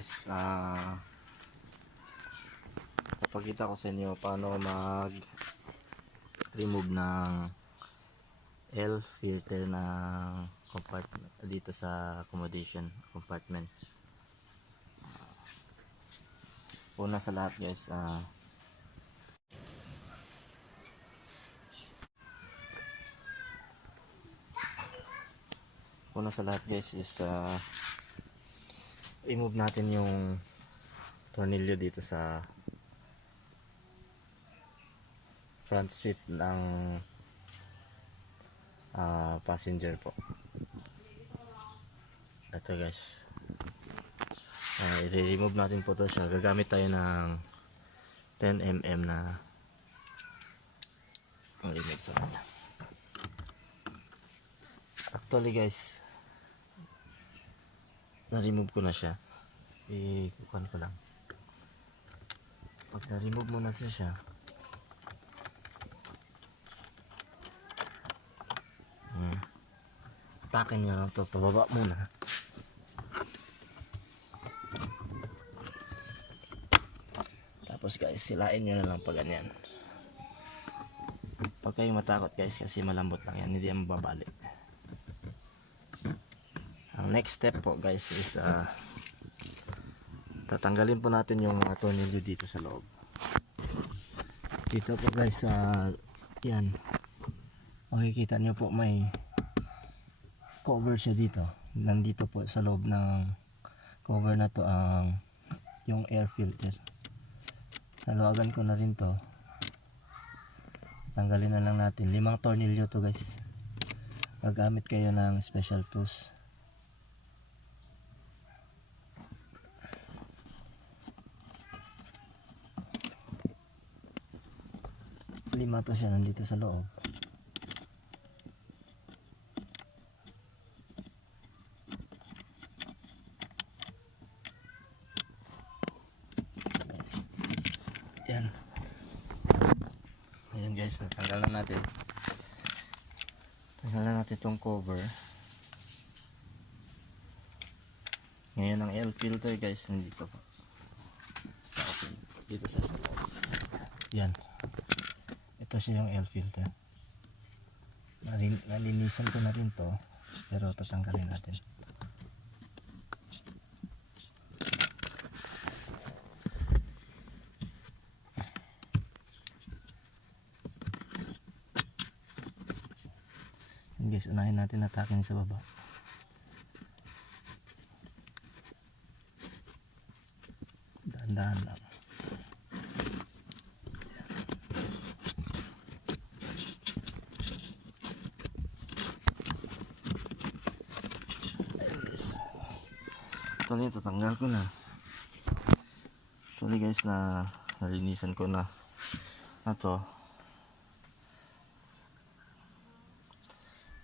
guys, papakita ko sa inyo paano mag remove ng air filter ng compartment dito sa accommodation compartment. Una sa lahat guys, is remove natin yung tornilyo dito sa front seat ng passenger po. Ito guys, i-remove natin po to siya. Gagamit tayo ng 10mm na remove sa kanya. Actually guys, na-remove ko na siya. Ikukuhan ko lang. Pag na-remove mo na siya, takin nyo lang ito, pababa muna. Tapos guys, silain nyo na lang pa ganyan. Pag kayo matakot guys, kasi malambot lang yan, hindi yan mababalik. Ang next step po guys is tatanggalin po natin yung mga tornilyo dito sa loob. Dito po guys, yan, makikita nyo po may cover siya dito. Nandito po sa loob ng cover na to yung air filter. Naluwagan ko na rin to. Tanggalin na lang natin. 5 tornilyo to guys. Gagamit kayo ng special tools. Lima to siya nandito sa loob. Yan. Ayan guys, natanggal na natin. Tanggal na natin itong cover. Ngayon ang air filter guys, nandito po. Dito sa loob. Yan. Ito siya yung air filter. Nalinisan ko na rin to, pero tatanggalin natin. Guys, unahin natin atakin sa baba. Dahan-dahan lang. Ayun guys. Ito tatanggal ko na. Ito guys, na nalinisan ko na to.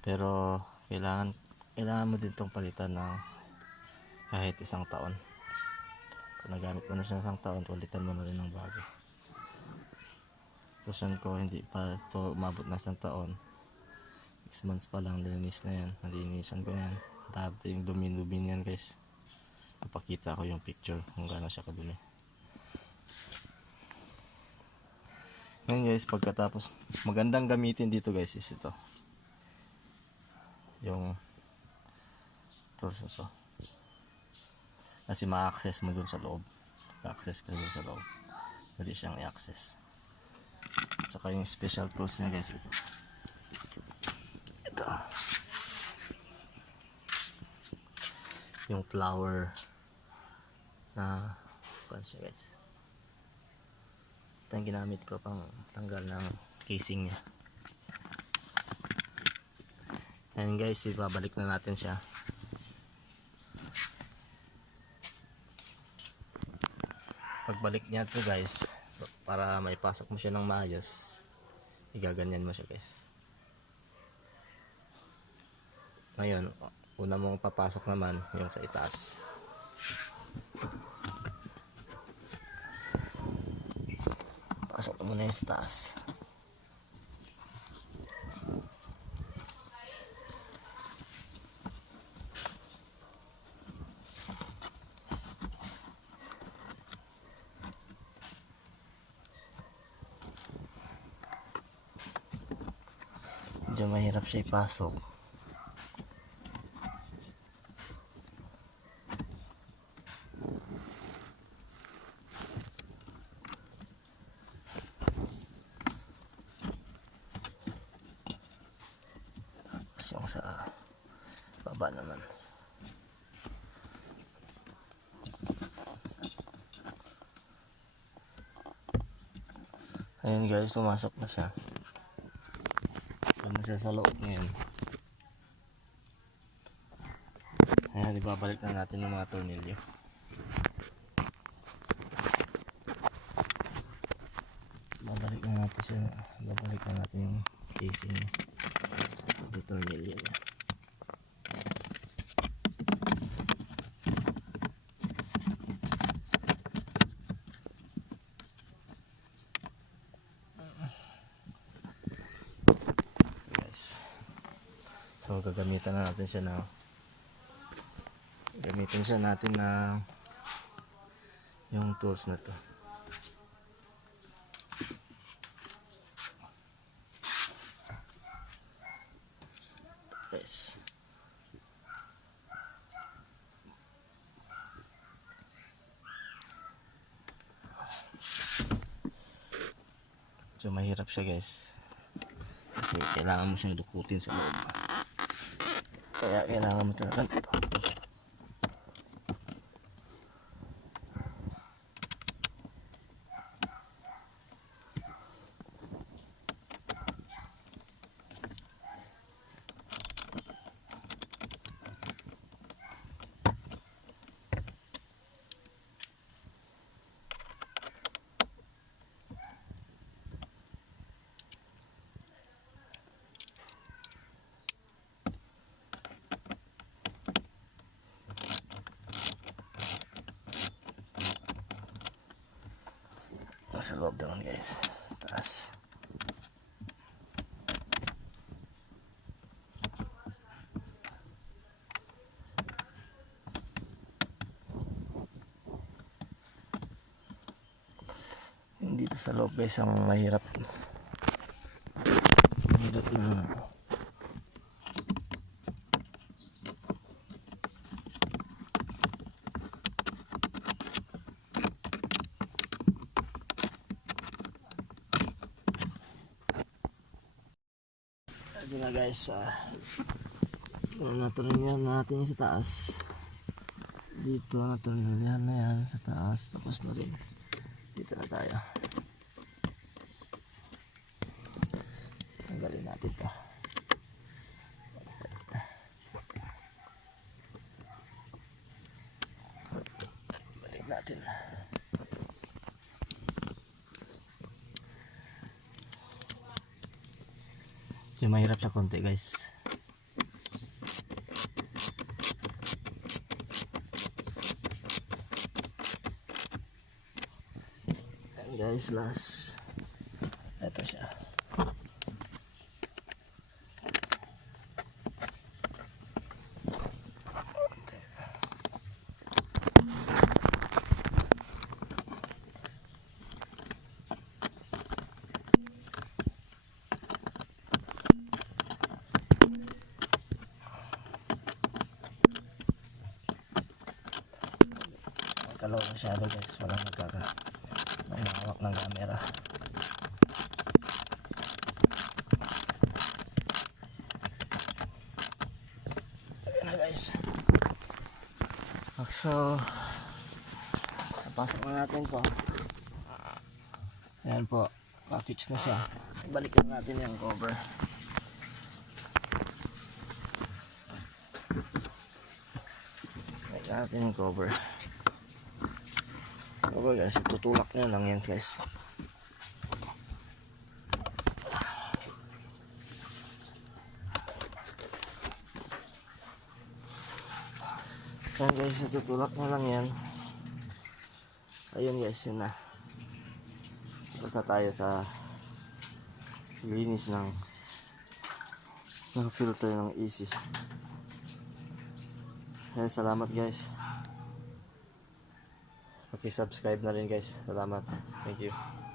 Pero kailangan mo din itong palitan ng kahit 1 taon. Kung nagamit mo na siya 1 taon, palitan mo na rin ng bago. Tapos yan ko, hindi pa ito umabot na 1 taon. 6 months pa lang, nalinis na yan. Nalinisan ko na yan. Dati yung dumi-dumi yan guys. Napakita ko yung picture kung gaano siya kadumi. Ngayon guys, pagkatapos, magandang gamitin dito guys is ito. Yung tools na to, kasi ma-access mo dun sa loob. Ma-access ka dun sa loob, pwede siyang i-access. At saka yung special tools niya guys, ito yung flower na siya guys. Ito yung ginamit ko pang tanggal ng casing niya. Ayan guys, ibabalik na natin siya. Pagbalik niya to guys, para maipasok mo siya ng maayos, igaganyan mo siya guys. Ngayon, una mong papasok naman yung sa itaas. Pasok mo na yung sa taas. medyo mahirap siya ipasok. Tapos yung sa baba naman. Ayun guys, pumasok na siya. Pumasok siya sa loob ngayon. Ayan, ibabalik na natin yung mga tornilyo. Babalik na natin siya. Babalik na natin yung casing ng tornilyo niya. So gagamitan na natin siya na yung tools na to. Yes. So mahirap siya guys. Kasi kailangan mo siyang dukutin sa loob. Kaya kailangan mo talaga ito. Sa loob doon guys, taas. Yung dito sa loob guys ang mahirap na ito na guys, natuloyan natin yung sa taas. Dito natuloyan na yan sa taas, tapos na rin dito na tayo. Tanggalin natin ito. Balik natin. Medyo mahirap siya konti guys. And guys, last. Ito siya. Kalaw masyado guys, walang hawak ng camera. Ayan na guys. So napasok na natin po. Ayan po, pa-fix na siya. Balikan natin yung cover. Balikan natin yung cover. Okay guys, tutulak nyo lang yan guys. Ayan guys, tutulak nyo lang yan. Ayun guys, yun na. Tapos na tayo sa linis ng filter ng AC. Ayan, salamat guys. Okay, subscribe na rin guys. Salamat. Thank you.